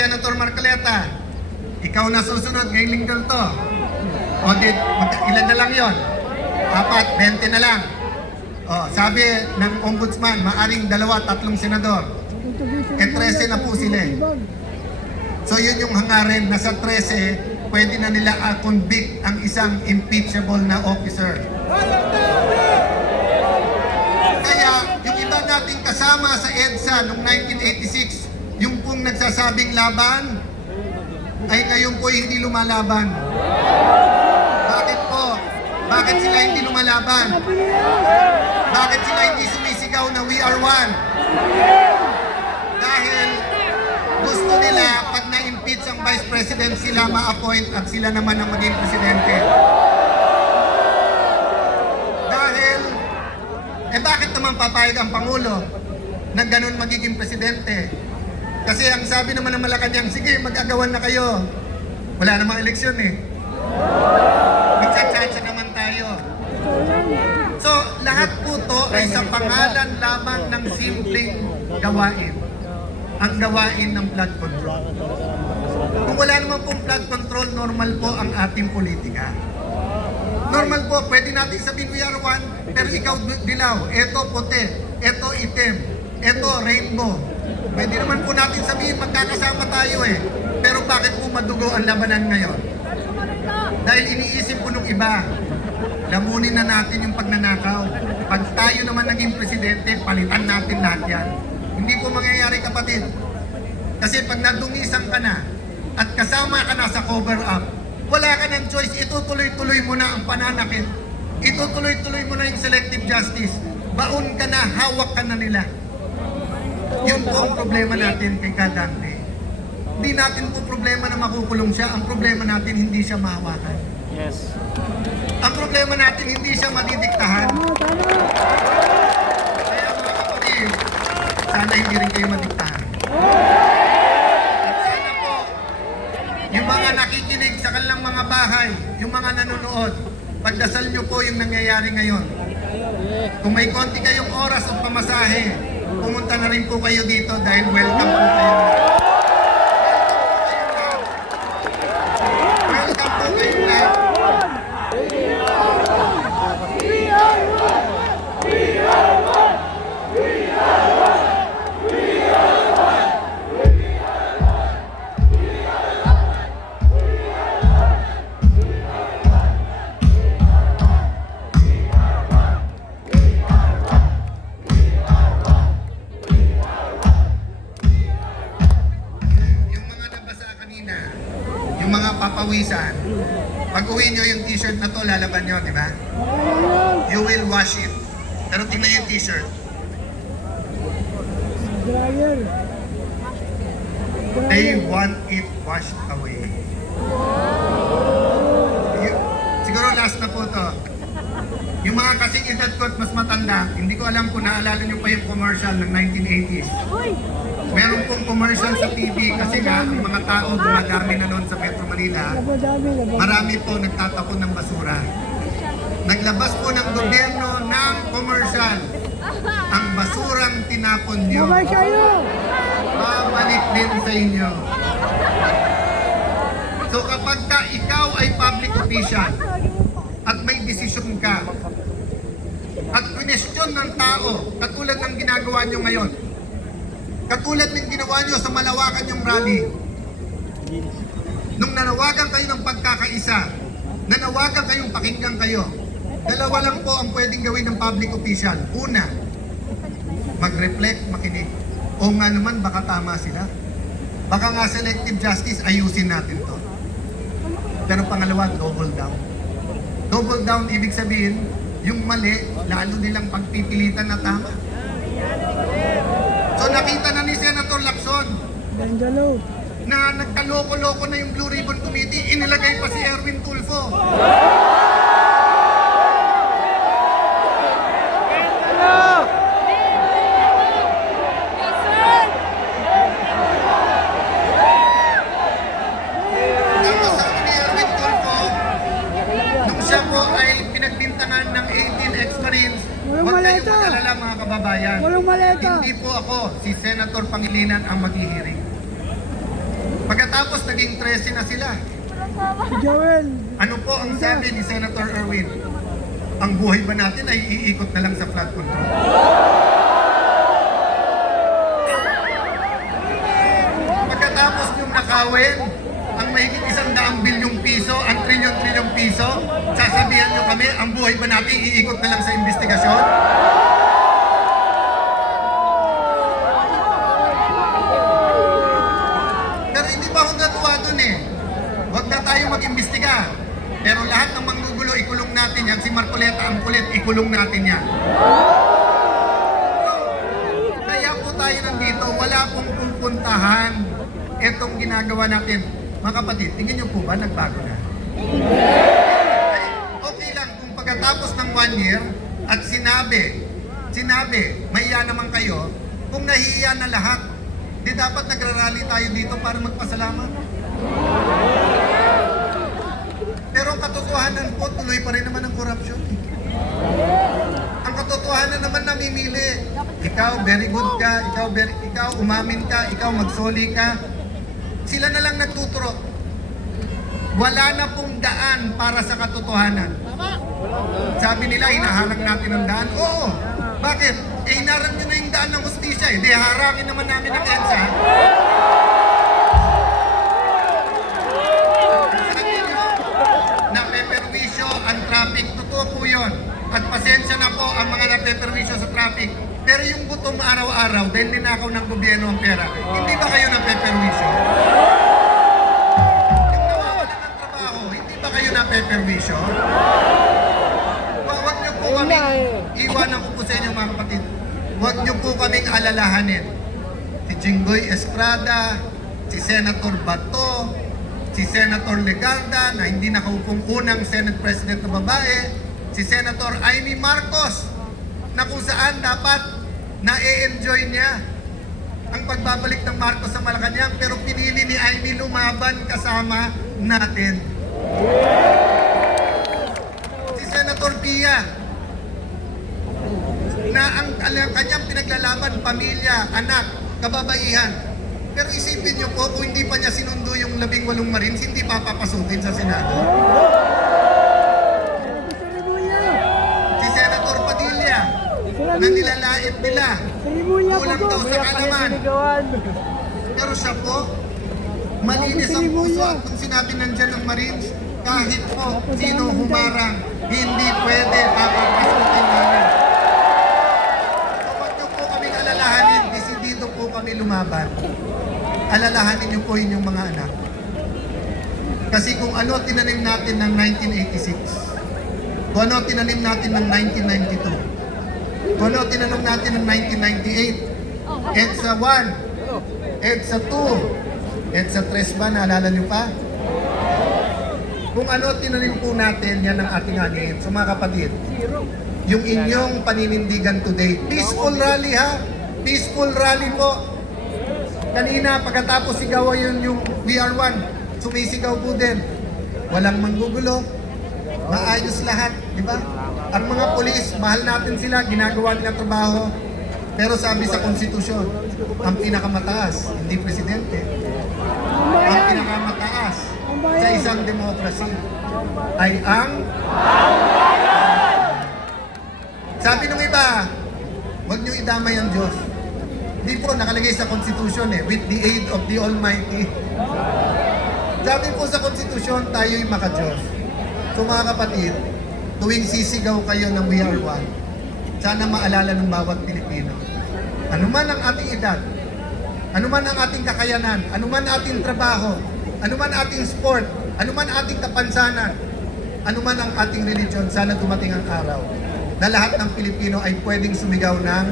Senator Marcoleta, ikaw na susunod ngayong linggo to. O ilan na lang yon? 4, 20 na lang. O, sabi ng ombudsman, maaring 2, 3 senador. 13 na po sila eh. So yun yung hangarin, nasa 13, pwede na nila convict ang isang impeachable na officer. Kaya yung iba nating kasama sa EDSA noong 1986, yung pong nagsasabing laban, ay ngayon po hindi lumalaban. Bakit po? Bakit sila hindi lumalaban? Bakit sila hindi sumisigaw na we are one? Dahil gusto nila pag na-impeach ang Vice President, sila ma-appoint at sila naman ang maging presidente. Dahil, bakit naman papayag ang Pangulo na ganun magiging presidente? Kasi ang sabi naman ng Malacanang, sige, mag-agawan na kayo. Wala namang eleksyon eh. Magsa-tsa naman tayo. So, lahat po to ay sa pangalan lamang ng simpleng gawain. Ang gawain ng flood control. Kung wala naman pong flood control, normal po ang ating politika. Normal po, pwede natin sabihin we are one, pero ikaw dilaw, eto puti, eto itim, eto rainbow. Pwede naman po natin sabihin magkakasama tayo eh. Pero bakit po madugo ang labanan ngayon? Dahil iniisip po nung iba, lamunin na natin yung pagnanakaw. Pag tayo naman naging presidente, palitan natin lahat yan. Hindi po mangyayari, kapatid. Kasi pag nadungisan ka na at kasama ka na sa cover up, wala ka ng choice, itutuloy-tuloy mo na ang pananakit. Itutuloy-tuloy mo na yung selective justice. Baon ka na, hawak ka na nila. Yun po ang problema natin kay Kadante. Hindi natin po problema na makukulong siya. Ang problema natin, hindi siya mahawakan. Yes. Ang problema natin, hindi siya madidiktahan. Kaya mga kapatid, sana hindi rin kayo madiktahan. At sana po, yung mga nakikinig sa kanilang mga bahay, yung mga nanonood, pagdasal nyo po yung nangyayari ngayon. Kung may konti kayong oras o pamasahe, pumunta na rin po kayo dito dahil welcome po kayo. Welcome po kayo lahat. Yung mga papawisan, pag uwi nyo yung t-shirt na to, lalaban nyo, di ba? You will wash it. Pero tingnan yung t-shirt. They want it washed away. Siguro last na po to. Yung mga kasing edad ko at mas matanda, hindi ko alam kung naalala nyo pa yung commercial ng 1980s. Meron pong commercial sa TV kasi nga ang mga tao dumadami na noon sa Metro Manila. Marami po nagtatapon ng basura. Naglabas po ng gobyerno ng commercial. Ang basurang tinapon nyo, babalik din sa inyo. So kapag ikaw ay public official at may desisyon ka at question ng tao, katulad ng ginagawa nyo ngayon, katulad ng ginawa nyo sa Malawakan yung rally. Nung nanawagan kayo ng pagkakaisa, nanawagan kayong pakinggan kayo, dalawa lang po ang pwedeng gawin ng public official. Una, mag-reflect, makinig. O nga naman, baka tama sila. Baka nga selective justice, ayusin natin to. Pero pangalawa, double down. Double down, ibig sabihin, yung mali, lalo nilang pagpipilitan na tama. So nakita na ni Senator Lacson na nagkaloko-loko na yung Blue Ribbon Committee, inilagay pa si Erwin Tulfo. Tapos sabi ni Erwin Tulfo, nung siya po ay pinagbintangan ng 18 ex-Marines, huwag kayong mag-alala mga kababayan. Hindi po ako, si Senator Pangilinan ang maghihiring. Pagkatapos, naging 13 na sila. Joel. Ano po ang sabi ni Senator Erwin? Ang buhay ba natin ay iikot na lang sa flood control? Pagkatapos yung nakawin, ang mahigit 100 bilyong piso, ang trilyon-trilyong piso, sasabihan nyo kami, ang buhay ba natin iikot na lang sa investigasyon? Pero hindi pa ako natuwa dun eh. Huwag na tayo mag-imbestiga. Pero lahat ng manggugulo, ikulong natin yan. Si Marcoleta ang kulit, ikulong natin yan. Kaya po tayo nandito, wala pong pupuntahan itong ginagawa natin. Mga kapatid, tingin niyo po ba nagbago na? Okay lang kung pagkatapos ng 1 year at sinabi, mahiya naman kayo, kung nahihiya na lahat, di dapat nagrarally tayo dito para magpasalamat. Pero ang katotohanan po, tuloy pa rin naman ang korupsyon. Ang katotohanan naman namimili. Ikaw, very good ka. Ikaw, umamin ka. Ikaw, magsoli ka. Sila na lang nagtuturo. Wala na pong daan para sa katotohanan. Sabi nila, hinaharang natin ang daan. Oo. Bakit? Hinarang nyo na yung daan ng hustisya. Di harangin naman namin ang EDSA. Napeperwisyo ang traffic. Totoo po yun. At pasensya na po ang mga napeperwisyo sa traffic. Pero yung gutom araw-araw dahil ninakaw ng gobyerno ang pera, hindi ba kayo napeperwisyo? Yung nawawalan ng trabaho, hindi ba kayo napeperwisyo? Huwag niyo po kaming, iwanan ko po sa inyo mga kapatid, huwag niyo po kaming alalahanin. Si Jinggoy Estrada, si Senator Bato, si Senator Legarda na hindi nakaupong unang Senate President na babae, si Senator Amy Marcos na kung saan dapat na-e-enjoy niya ang pagbabalik ng Marcos sa Malacanang pero pinili ni Amy lumaban kasama natin. Si Senator Pia na ang kanyang pinaglalaban, pamilya, anak, kababaihan. Pero isipin niyo po, kung hindi pa niya sinundo yung 18 Marines, hindi papapasukin sa Senado. Si Senator Padilla, na nilalait nila, kulang daw sa kalaman. Pero siya po, malinis ang puso at kung sinabi nandyan ng Marines, kahit po sino humarang, hindi pwede papapasukin namin. So wag niyo po kaming alalahanin, desidido po kami lumaban. Alalahanin niyo po inyong mga anak. Kasi kung ano tinanim natin ng 1986, kung ano tinanim natin ng 1992, kung ano tinanim natin ng 1998, EDSA 1, EDSA 2, EDSA 3 ba, naalala niyo pa? Kung ano tinanim po natin, yan ang ating hangin. So mga kapatid, yung inyong paninindigan today, peaceful rally ha, peaceful rally po. Kanina, pagkatapos sigaw yung VR1, sumisigaw po din. Walang manggugulo, maayos lahat, di ba? Ang mga polis, mahal natin sila, ginagawa nila trabaho. Pero sabi sa konstitusyon, ang pinakamataas, hindi presidente, ang pinakamataas sa isang demokrasya ay ang sabi nung iba, huwag niyo idamay ang Diyos. Di po nakalagay sa konstitusyon with the aid of the Almighty. Sabi po sa konstitusyon, tayo'y maka-Diyos. So mga kapatid, tuwing sisigaw kayo ng We Are One, sana maalala ng bawat Pilipino. Ano man ang ating edad, ano man ang ating kakayanan, ano man ating trabaho, ano man ating sport, ano man ating kapansanan, ano man ang ating religion, sana dumating ang araw na lahat ng Pilipino ay pwedeng sumigaw ng